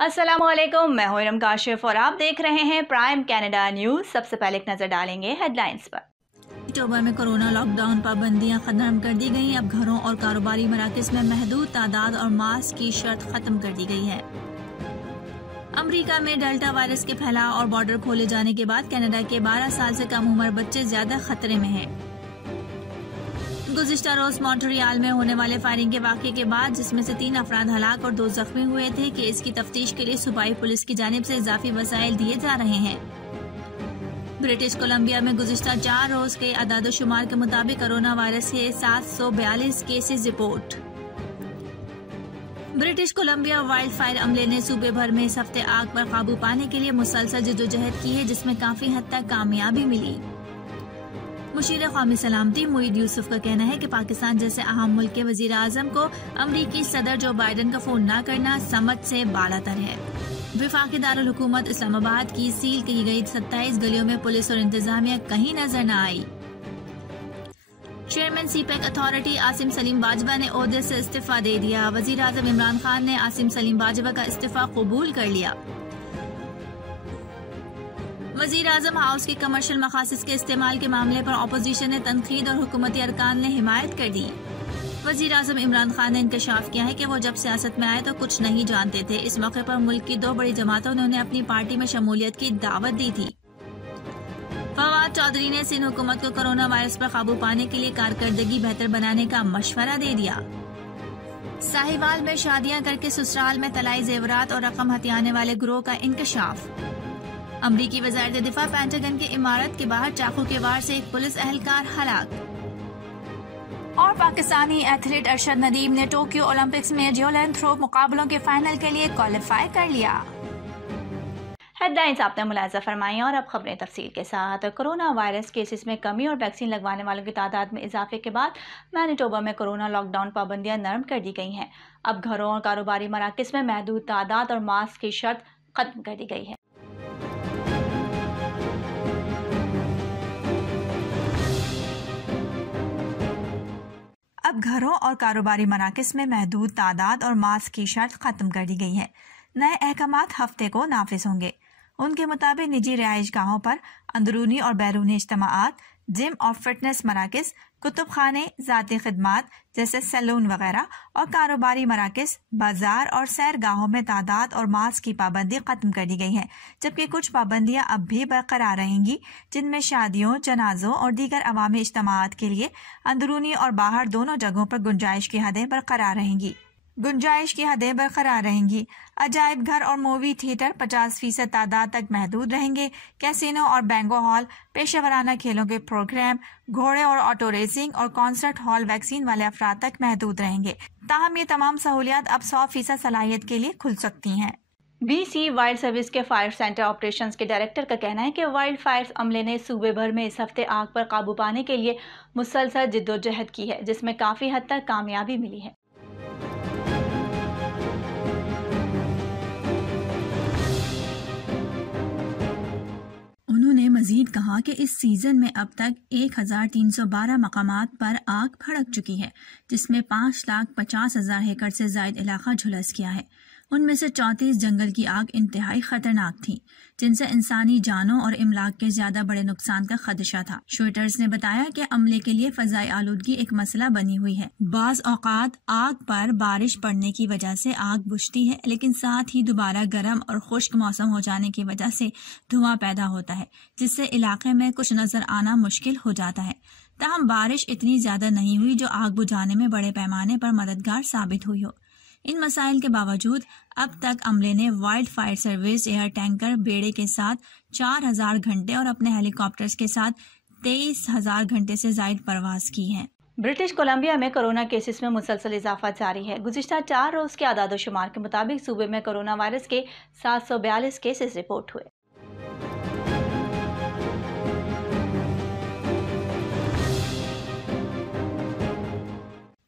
अस्सलामुअलैकुम, मैं हूं इरम काशिफ और आप देख रहे हैं प्राइम कनाडा न्यूज। सबसे पहले एक नजर डालेंगे हेडलाइंस पर। अक्टूबर में कोरोना लॉकडाउन पाबंदियां खत्म कर दी गई। अब घरों और कारोबारी मराकज में महदूद तादाद और मास्क की शर्त खत्म कर दी गई है। अमेरिका में डेल्टा वायरस के फैलाव और बॉर्डर खोले जाने के बाद कनाडा के 12 साल से कम उम्र बच्चे ज्यादा खतरे में हैं। गुज़िश्ता रोज मॉन्ट्रियल में होने वाले फायरिंग के वाक़े के बाद जिसमें से 3 अफराद हलाक और 2 जख्मी हुए थे, केस की तफ्तीश के लिए सूबाई पुलिस की जानिब से इजाफी वसाइल दिए जा रहे हैं। ब्रिटिश कोलंबिया में गुज़िश्ता 4 रोज के अदाद-ओ-शुमार के मुताबिक कोरोना वायरस के 742 cases report. British Columbia wild fire अमले ने सूबे भर में इस हफ्ते आग पर काबू पाने के लिए मुसलसल जद्दोजहद की है, जिसमें काफी हद तक कामयाबी मिली। मुशीर कौमी सलामती मुईद यूसुफ का कहना है कि पाकिस्तान जैसे अहम मुल्क के वजीर आजम को अमरीकी सदर जो बाइडन का फोन न करना समझ से बालातर है। वफाकी दारुल हुकूमत इस्लामाबाद की सील की गई 27 गलियों में पुलिस और इंतजामिया कहीं नजर न आई। Chairman CPEC authority Asim Saleem Bajwa ने ओहदे से इस्तीफा दे दिया। वजीर आजम इमरान खान ने आसिम सलीम बाजवा का इस्तीफा कबूल कर लिया। वजीर आजम हाउस के कमर्शियल मकासिस के इस्तेमाल के मामले पर अपोजिशन ने तनकीद और हुकूमती अरकान ने हिमायत कर दी। वजीर आजम इमरान खान ने इंकशाफ किया है कि वो जब सियासत में आए तो कुछ नहीं जानते थे। इस मौके पर मुल्क की 2 बड़ी जमातों ने उन्हें अपनी पार्टी में शमूलियत की दावत दी थी। फवाद चौधरी ने सिंध हुकूमत को कोरोना वायरस पर काबू पाने के लिए कारकर्दगी बेहतर बनाने का मशवरा दे दिया। साहिवाल में शादियां करके ससुराल में तलाई जेवरात और रकम हथियाने वाले गिरोह का इंकशाफ। अमरीकी वज़ारत दिफा पेंटागन की इमारत के बाहर चाकू के वार से एक पुलिस एहलकार हलाक। और पाकिस्तानी एथलीट अरशद नदीम ने टोक्यो ओलंपिक्स में जेवलिन थ्रो मुकाबलों के फाइनल के लिए क्वालिफाई कर लिया। हेडलाइंस आपने मुलाजा फरमाई और अब खबरें तफसील के साथ। कोरोना वायरस केसेस में कमी और वैक्सीन लगवाने वालों की तादाद में इजाफे के बाद मैनिटोबा में कोरोना लॉकडाउन पाबंदियां नरम कर दी गई हैं। अब घरों और कारोबारी मराकज में महदूद तादाद और मास्क की शर्त खत्म कर दी गई है। अब घरों और कारोबारी मराकज में महदूद तादाद और मास्क की शर्त खत्म कर दी गई है। नए अहकामात हफ्ते को नाफिज होंगे। उनके मुताबिक निजी रिहाइशगाहों पर अंदरूनी और बैरूनी इज्तिमाआत, जिम और फिटनेस मराकज, कुतुब खाने, ज़ाती खिदमात जैसे सैलून वगैरह और कारोबारी मराकज, बाजार और सैरगाहों में तादाद और मास्क की पाबंदी खत्म कर दी गई है, जबकि कुछ पाबंदियां अब भी बरकरार रहेंगी, जिनमें शादियों, जनाजों और दीगर अवामी इज्तिमाआत के लिए अंदरूनी और बाहर दोनों जगहों पर गुंजाइश की हदें बरकरार रहेंगी। अजायब घर और मूवी थिएटर 50% तादाद तक महदूद रहेंगे। कैसीनो और बैंको हॉल, पेशेवराना खेलों के प्रोग्राम, घोड़े और ऑटो रेसिंग और कॉन्सर्ट हॉल वैक्सीन वाले अफराद तक महदूद रहेंगे। ताहम ये तमाम सहूलियात अब 100% सलाहियत के लिए खुल सकती हैं। BC वाइल्ड सर्विस के फायर सेंटर ऑपरेशंस के डायरेक्टर का कहना है कि वाइल्ड फायर अमले ने सूबे भर में इस हफ्ते आग पर काबू पाने के लिए मुसलसल जिद्दोजहद की है, जिसमें काफी हद तक कामयाबी मिली है। उन्होंने मजीद कहा कि इस सीजन में अब तक 1312 मकामात पर आग भड़क चुकी है, जिसमें 5,50,000 एकड़ से जायद इलाका झुलस गया है। उनमें से 34 जंगल की आग इंतहाई खतरनाक थी, जिनसे इंसानी जानों और इमलाक के ज्यादा बड़े नुकसान का खदशा था। शूटर्स ने बताया कि अमले के लिए फजाई आलूदगी एक मसला बनी हुई है। बाज औकात आग पर बारिश पड़ने की वजह से आग बुझती है, लेकिन साथ ही दोबारा गर्म और खुश्क मौसम हो जाने की वजह से धुआं पैदा होता है, जिससे इलाके में कुछ नजर आना मुश्किल हो जाता है। ताहम बारिश इतनी ज्यादा नहीं हुई जो आग बुझाने में बड़े पैमाने पर मददगार साबित हुई हो। इन मसाइल के बावजूद अब तक अमले ने wild fire service air tanker बेड़े के साथ 4,000 घंटे और अपने हेलीकॉप्टर्स के साथ 23,000 घंटे से जायद परवाज की है। ब्रिटिश कोलंबिया में कोरोना केसेस में मुसलसल इजाफा जारी है। गुज़िश्ता 4 रोज के आदाद-ओ-शुमार के मुताबिक सूबे में कोरोना वायरस के 742 केसेस रिपोर्ट हुए।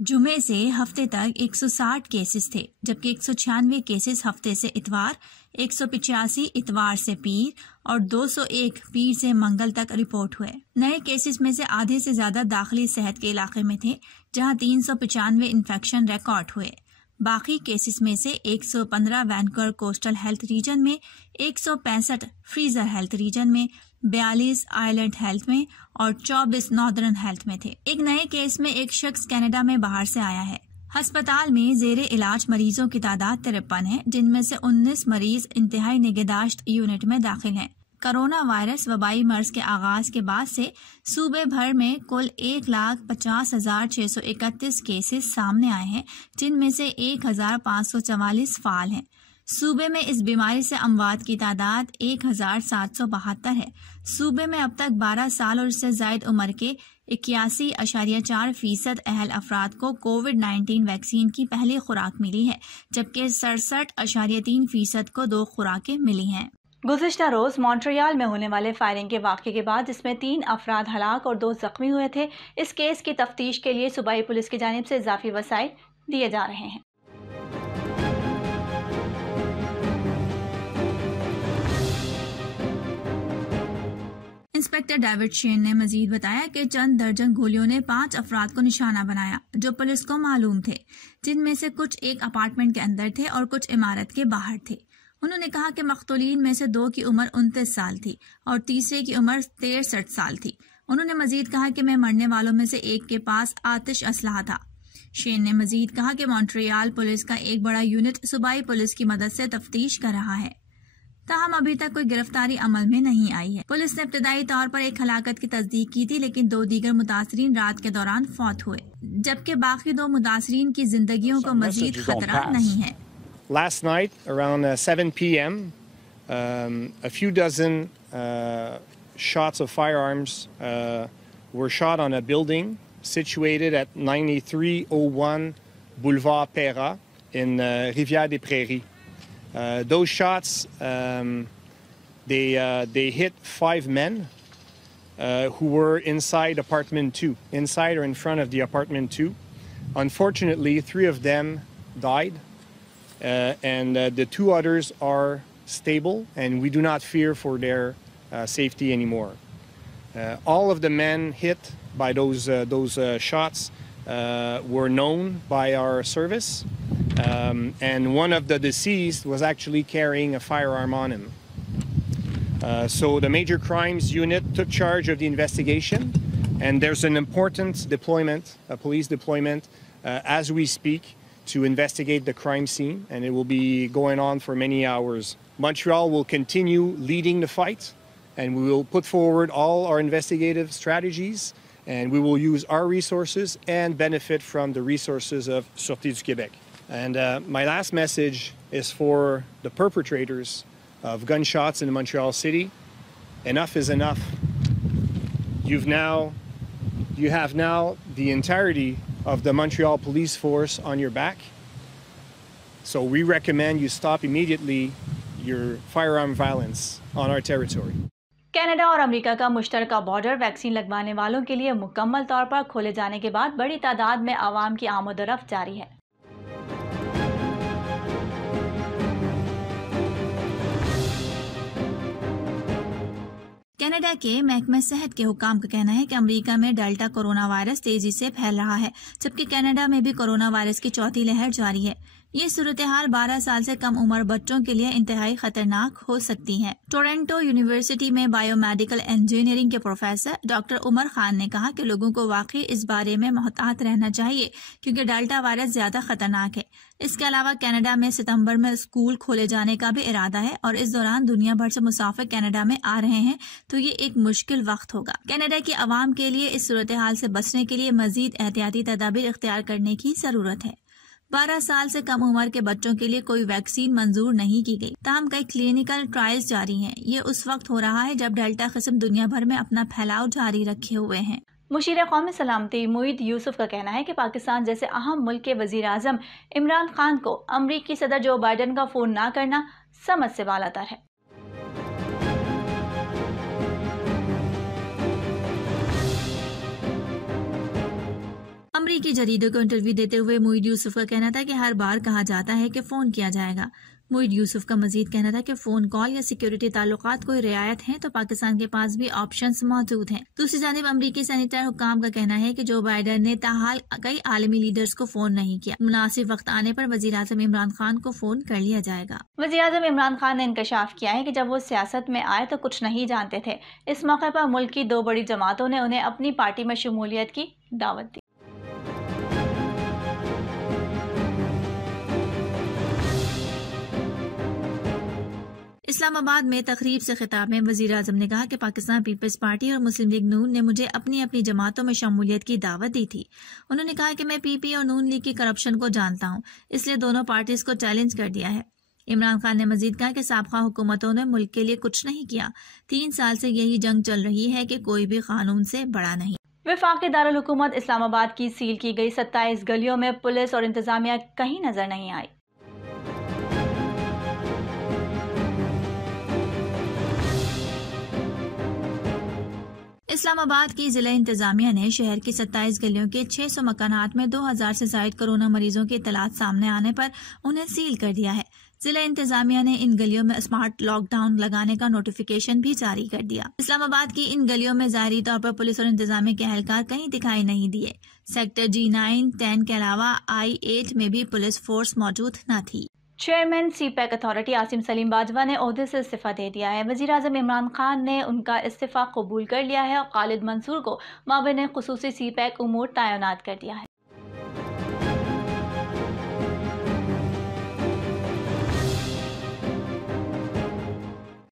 जुमे से हफ्ते तक 160 केसेस थे, जबकि 196 केसेस हफ्ते से इतवार, 185 इतवार से पीर और 201 पीर से मंगल तक रिपोर्ट हुए। नए केसेस में से आधे से ज्यादा दाखिली सेहत के इलाके में थे, जहां 395 इन्फेक्शन रिकॉर्ड हुए। बाकी केसेस में से 115 वैनकूवर कोस्टल हेल्थ रीजन में, 165 फ्रीजर हेल्थ रीजन में, 42 आयरलैंड हेल्थ में और 24 नॉर्दर्न हेल्थ में थे। एक नए केस में एक शख्स कनाडा में बाहर से आया है। अस्पताल में जेरे इलाज मरीजों की तादाद 53 है, जिनमें से 19 मरीज इंतहाई निगहदाश्त यूनिट में दाखिल हैं। कोरोना वायरस वबाई मर्ज के आगाज के बाद से सूबे भर में कुल 1,50,631 केसेस सामने आए हैं, जिनमें से 1,544 फाल हैं। सूबे में इस बीमारी से अमवात की तादाद 1,772 है। सूबे में अब तक 12 साल और इससे जायद उम्र के 81.4% अहल अफराद को कोविड-19 वैक्सीन की पहली खुराक मिली है, जबकि 67.3% को 2 खुराकें मिली हैं। गुज़िश्ता रोज मॉन्ट्रियल में होने वाले फायरिंग के वाक़े के बाद जिसमें 3 अफराद हलाक और 2 जख्मी हुए थे, इस केस की तफ्तीश के लिए सूबाई पुलिस की जानिब से इजाफी वसाइल दिए जा रहे हैं। इंस्पेक्टर डेविड शेन ने मजीद बताया कि चंद दर्जन गोलियों ने 5 अफराद को निशाना बनाया जो पुलिस को मालूम थे, जिनमें से कुछ एक अपार्टमेंट के अंदर थे और कुछ इमारत के बाहर थे। उन्होंने कहा कि मख्तूलीन में से 2 की उम्र 29 साल थी और तीसरे की उम्र 63 साल थी। उन्होंने मजीद कहा कि मैं मरने वालों में से एक के पास आतिश असलहा था। शेन ने मजीद कहा कि मॉन्ट्रियल पुलिस का एक बड़ा यूनिट सूबाई पुलिस की मदद से तफ्तीश कर रहा है, ताहम अभी तक कोई गिरफ्तारी अमल में नहीं आई है। पुलिस ने इब्तदाई तौर पर एक हलाकत की तस्दीक की थी, लेकिन 2 दीगर मुतासरीन रात के दौरान फौत हुए, जबकि बाकी 2 मुतासरीन की जिंदगियों को मजीद खतरा नहीं है। Last night, around 7 p.m., a few dozen shots of firearms were shot on a building situated at 9301 Boulevard Pera in Rivière-des-Prairies. Those shots, they hit 5 men who were inside apartment 2, inside or in front of the apartment 2. Unfortunately, 3 of them died. And the 2 others are stable, and we do not fear for their safety anymore. All of the men hit by those shots were known by our service, and one of the deceased was actually carrying a firearm on him. So the Major Crimes Unit took charge of the investigation, and there's an important deployment, a police deployment, as we speak, to investigate the crime scene, and it will be going on for many hours. Montreal will continue leading the fight, and we will put forward all our investigative strategies, and we will use our resources and benefit from the resources of Sûreté du Québec. And my last message is for the perpetrators of gunshots in Montreal City. Enough is enough. You have now the entirety of the Montreal police force on your back. So we recommend you stop immediately your firearm violence on our territory. Canada और America का मुश्तरका border vaccine लगवाने वालों के लिए मुकम्मल तौर पर खोले जाने के बाद बड़ी तादाद में आवाम की आमद-ओ-रफ्त जारी है। कनाडा के महकमा सेहत के हुकाम का कहना है कि अमेरिका में डेल्टा कोरोना वायरस तेजी से फैल रहा है, जबकि कनाडा में भी कोरोना वायरस की चौथी लहर जारी है। ये सूरत हाल 12 साल से कम उम्र बच्चों के लिए इंतहाई खतरनाक हो सकती है। टोरंटो यूनिवर्सिटी में बायोमेडिकल इंजीनियरिंग के प्रोफेसर डॉक्टर उमर खान ने कहा कि लोगों को वाकई इस बारे में मोहतात रहना चाहिए, क्योंकि डेल्टा वायरस ज्यादा खतरनाक है। इसके अलावा कनाडा में सितंबर में स्कूल खोले जाने का भी इरादा है और इस दौरान दुनिया भर से मुसाफिर कनाडा में आ रहे हैं, तो ये एक मुश्किल वक्त होगा। कनाडा की आवाम के लिए इस सूरत हाल से बचने के लिए मजीद एहतियाती तदाबीर इख्तियार करने की जरूरत है। 12 साल से कम उम्र के बच्चों के लिए कोई वैक्सीन मंजूर नहीं की गई, ताहम कई क्लिनिकल ट्रायल्स जारी हैं। ये उस वक्त हो रहा है जब डेल्टा किस्म दुनिया भर में अपना फैलाव जारी रखे हुए हैं। मुशीर कौमी सलामती मुईद यूसुफ का कहना है कि पाकिस्तान जैसे अहम मुल्क के वजीर आजम इमरान खान को अमरीकी सदर जो बाइडन का फोन ना करना समझ से बालातर है। अमरीकी जरीदों को इंटरव्यू देते हुए मुईद यूसुफ का कहना था कि हर बार कहा जाता है कि फोन किया जाएगा, मुईद यूसुफ का मजीद कहना था कि फोन कॉल या सिक्योरिटी ताल्लुकात कोई रियायत हैं तो पाकिस्तान के पास भी ऑप्शंस मौजूद हैं। दूसरी जानिब अमरीकी सैनिटर हुक्काम का कहना है कि जो बाइडन ने ताहाल कई आलमी लीडर्स को फोन नहीं किया। मुनासिब वक्त आने पर वजीर आजम इमरान खान को फोन कर लिया जाएगा। वजीर आजम इमरान खान ने इंकशाफ किया है कि जब वो सियासत में आए तो कुछ नहीं जानते थे। इस मौके पर मुल्क की 2 बड़ी जमातों ने उन्हें अपनी पार्टी में शमूलियत की दावत दी। इस्लामाबाद में तकरीब से खिताब में वजीर आजम ने कहा कि पाकिस्तान पीपल्स पार्टी और मुस्लिम लीग नून ने मुझे अपनी अपनी जमातों में शमूलियत की दावत दी थी। उन्होंने कहा कि मैं पीपी और नून लीग की करप्शन को जानता हूं, इसलिए दोनों पार्टीज को चैलेंज कर दिया है। इमरान खान ने मजीद कहा कि साबका हुकूमतों ने मुल्क के लिए कुछ नहीं किया। 3 साल से यही जंग चल रही है कि कोई भी कानून से बड़ा नहीं। वफाकी दारुल हुकूमत इस्लामाबाद की सील की गई 27 गलियों में पुलिस और इंतजामिया कहीं नजर नहीं आई। इस्लामाबाद की जिला इंतजामिया ने शहर की 27 गलियों के 600 मकानात में 2000 से जायद कोरोना मरीजों की इतलात सामने आने पर उन्हें सील कर दिया है। जिला इंतजामिया ने इन गलियों में स्मार्ट लॉकडाउन लगाने का नोटिफिकेशन भी जारी कर दिया। इस्लामाबाद की इन गलियों में ज़ाहिरी तौर पर पुलिस और इंतजामिया के एहलकार कहीं दिखाई नहीं दिए। सेक्टर G9, 10 के अलावा I8 में भी पुलिस फोर्स मौजूद न थी। Chairman CPEC authority Asim Saleem Bajwa ने ओहदे से इस्तीफा दे दिया है। वज़ीर आज़म इमरान खान ने उनका इस्तीफा कबूल कर लिया है और खालिद मंसूर को माबिन खुसूसी सीपैक उमूर तैनात कर दिया है।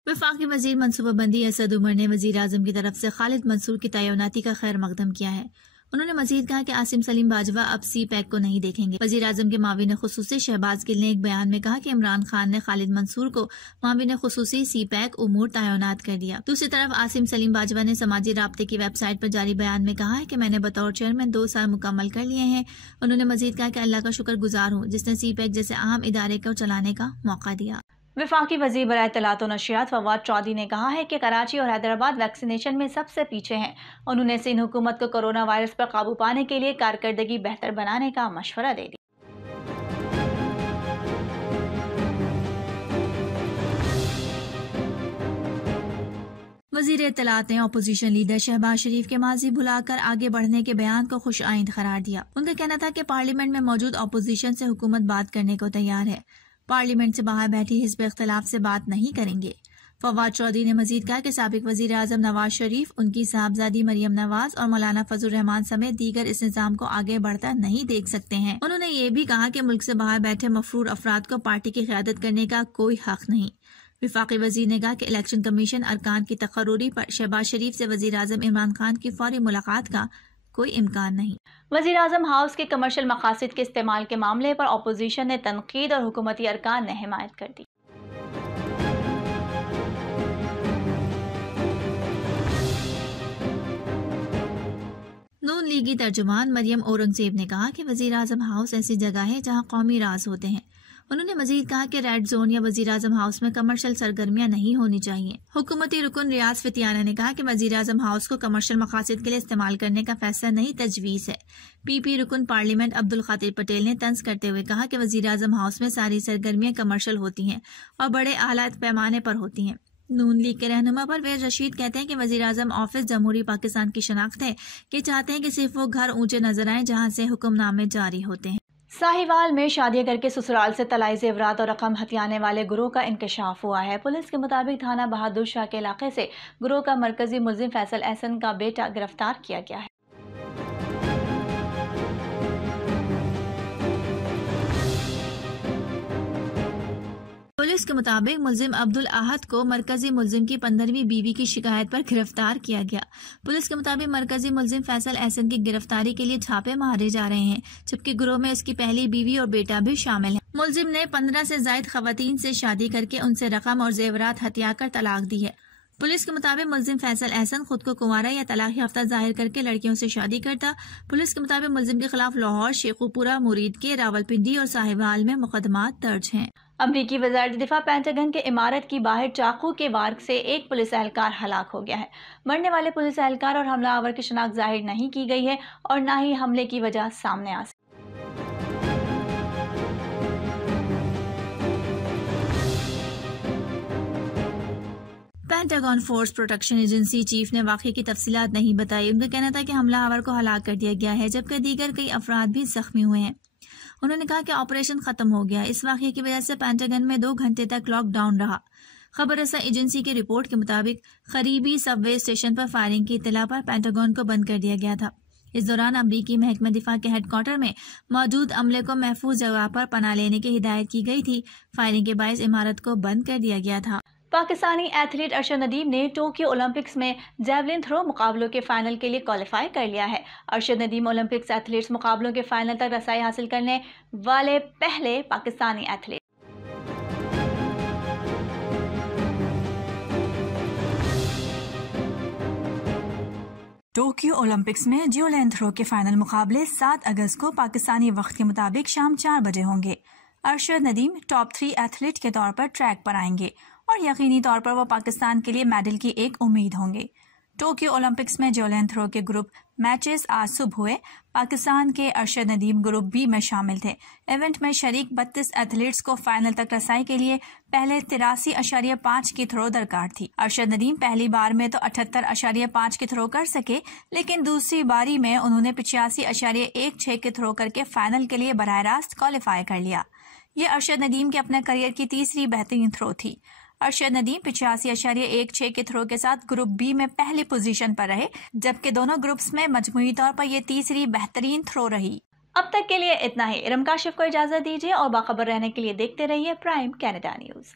वफाकी वजीर मनसूबाबंदी असद उमर ने वजीर आजम की तरफ से खालिद मंसूर की तैनाती का खैर मकदम किया है। उन्होंने मजीद कहा कि आसिम सलीम बाजवा अब सीपैक को नहीं देखेंगे। वजीर आजम के माविन खुसूसी शहबाज गिल ने एक बयान में कहा कि इमरान खान ने खालिद मंसूर को माविन खुसूसी सीपैक उमूर तैनात कर दिया। दूसरी तरफ आसिम सलीम बाजवा ने समाजी राब्ते की वेबसाइट पर जारी बयान में कहा है कि मैंने बतौर चेयरमैन 2 साल मुकम्मल कर लिए हैं। उन्होंने मजीद कहा कि अल्लाह का शुक्रगुजार हूँ जिसने सीपैक जैसे अहम इदारे को चलाने का मौका दिया। वफाकी वज़ीर बराए इत्तलात व नशियात फवाद चौधरी ने कहा है कि कराची और हैदराबाद वैक्सीनेशन में सबसे पीछे हैं। उन्होंने सिंध हुकूमत को कोरोना वायरस पर काबू पाने के लिए कारकर्दगी बेहतर बनाने का मशवरा दे दिया। वज़ीर इत्तलात ने अपोजिशन लीडर शहबाज शरीफ के माजी भुलाकर आगे बढ़ने के बयान को खुश आइंद करार दिया। उनका कहना था कि पार्लियामेंट में मौजूद अपोजिशन से हुकूमत बात करने को तैयार है। पार्लियामेंट से बाहर बैठी हिज़्ब इख्तिलाफ से बात नहीं करेंगे। फवाद चौधरी ने मजीद कहा कि साबिक वजीर आजम नवाज शरीफ, उनकी साहबजादी मरियम नवाज और मौलाना फजल रहमान समेत दीगर इस निज़ाम को आगे बढ़ता नहीं देख सकते हैं। उन्होंने ये भी कहा कि मुल्क से बाहर बैठे मफरूर अफराद को पार्टी की क़यादत करने का कोई हक नहीं। वफाकी वजीर ने कहा कि इलेक्शन कमीशन अरकान की तकर्रुरी पर शहबाज शरीफ से वजीर आजम इमरान खान की फौरी मुलाकात का कोई इम्कान नहीं। वज़ीर आज़म हाउस के कमर्शियल मकासद के इस्तेमाल के मामले पर अपोजिशन ने तनकीद और हुकूमती अरकान ने हिमायत कर दी। नून लीगी तर्जुमान मरियम औरंगजेब ने कहा कि वज़ीर आज़म हाउस ऐसी जगह है जहां कौमी राज होते हैं। उन्होंने मजीद कहा कि रेड जोन या वज़ीर आज़म हाउस में कमर्शियल सरगर्मियां नहीं होनी चाहिए। हुकूमती रुकन रियाज फितियाना ने कहा कि वज़ीर आज़म हाउस को कमर्शियल मकासद के लिए इस्तेमाल करने का फैसला नहीं तजवीज़ है। पीपी रुकन पार्लियामेंट अब्दुल खातिर पटेल ने तंज करते हुए कहा कि वज़ीर आज़म हाउस में सारी सरगर्मियां कमर्शियल होती हैं और बड़े आला पैमाने पर होती हैं। नून लीग के रहनुमा परवेज रशीद कहते हैं कि वज़ीर आज़म ऑफिस जमहूरी पाकिस्तान की शनाख्त है कि चाहते हैं कि सिर्फ वो घर ऊंचे नजर आए जहाँ से हुक्मनामे जारी होते हैं। साहिवाल में शादियां करके ससुराल से तलाई जेवरात और रकम हथियाने वाले गिरोह का इंकशाफ हुआ है। पुलिस के मुताबिक थाना बहादुर शाह के इलाके से गिरोह का मरकजी मुलजिम फैसल एहसन का बेटा गिरफ्तार किया गया है। पुलिस के मुताबिक मुलजिम अब्दुल आहद को मरकजी मुलजिम की 15वीं बीवी की शिकायत पर गिरफ्तार किया गया। पुलिस के मुताबिक मरकजी मुलजिम फैसल एहसन की गिरफ्तारी के लिए छापे मारे जा रहे हैं, जबकि गिरोह में उसकी पहली बीवी और बेटा भी शामिल है। मुलजिम ने 15 से जायद खवातीन से शादी करके उनसे रकम और जेवरात हथिया कर तलाक दी है। पुलिस के मुताबिक मुलजिम फैसल एहसन खुद को कुंवारा या तलाक याफ्ता जाहिर करके लड़कियों से शादी करता। पुलिस के मुताबिक मुलजिम के खिलाफ लाहौर, शेखुपुरा, मुरीद के, रावलपिंडी और साहिवाल में मुकदमात दर्ज हैं। अमरीकी वज़ारत दिफा पेंटागन के इमारत की बाहर चाकू के वार से एक पुलिस एहलकार हलाक हो गया है। मरने वाले पुलिस एहलकार और हमलावर की शनाख्त जाहिर नहीं की गई है और न ही हमले की वजह सामने आ सकी। Pentagon force protection agency chief ने वाक़ये की तफसीलात नहीं बताई। उनका कहना था कि हमलावर को हलाक कर दिया गया है, जबकि दीगर कई अफराद भी जख्मी हुए हैं। उन्होंने कहा कि ऑपरेशन खत्म हो गया। इस वाक़ये की वजह से पेंटागन में 2 घंटे तक लॉकडाउन रहा। खबर रसा एजेंसी की रिपोर्ट के मुताबिक करीबी सबवे स्टेशन पर फायरिंग की इत्तला पर पेंटागन को बंद कर दिया गया था। इस दौरान अमरीकी महकमा दिफा के हेडक्वार्टर में मौजूद अमले को महफूज जगह पर पनाह लेने की हिदायत की गई थी। फायरिंग के बायस इमारत को बंद कर दिया गया था। पाकिस्तानी एथलीट अरशद नदीम ने टोक्यो ओलंपिक्स में जैवलिन थ्रो मुकाबलों के फाइनल के लिए क्वालिफाई कर लिया है। अरशद नदीम ओलंपिक्स एथलीट्स मुकाबलों के फाइनल तक रसाई हासिल करने वाले पहले पाकिस्तानी एथलीट। टोक्यो ओलंपिक्स में ज्यूलिन थ्रो के फाइनल मुकाबले 7 अगस्त को पाकिस्तानी वक्त के मुताबिक शाम 4 बजे होंगे। अरशद नदीम टॉप 3 एथलीट के तौर पर ट्रैक पर आएंगे और यकीनी तौर पर वो पाकिस्तान के लिए मेडल की एक उम्मीद होंगे। टोक्यो ओलंपिक्स में ज्यूलिन थ्रो के ग्रुप मैचेस आज सुबह हुए। पाकिस्तान के अरशद नदीम ग्रुप बी में शामिल थे। इवेंट में शरीक 32 एथलीट्स को फाइनल तक रसाई के लिए पहले 83.5 की थ्रो दरकार थी। अरशद नदीम पहली बार में तो 78.5 की थ्रो कर सके, लेकिन दूसरी बारी में उन्होंने 85.16 की थ्रो करके फाइनल के लिए बराह रास्त क्वालिफाई कर लिया। ये अरशद नदीम के अपने करियर की तीसरी बेहतरीन थ्रो थी। अरशद नदीम 85.16 के थ्रो के साथ ग्रुप बी में पहली पोजीशन पर रहे, जबकि दोनों ग्रुप्स में मजमूई तौर पर यह तीसरी बेहतरीन थ्रो रही। अब तक के लिए इतना ही। इरम काशिफ को इजाजत दीजिए और बाखबर रहने के लिए देखते रहिए प्राइम कनाडा न्यूज।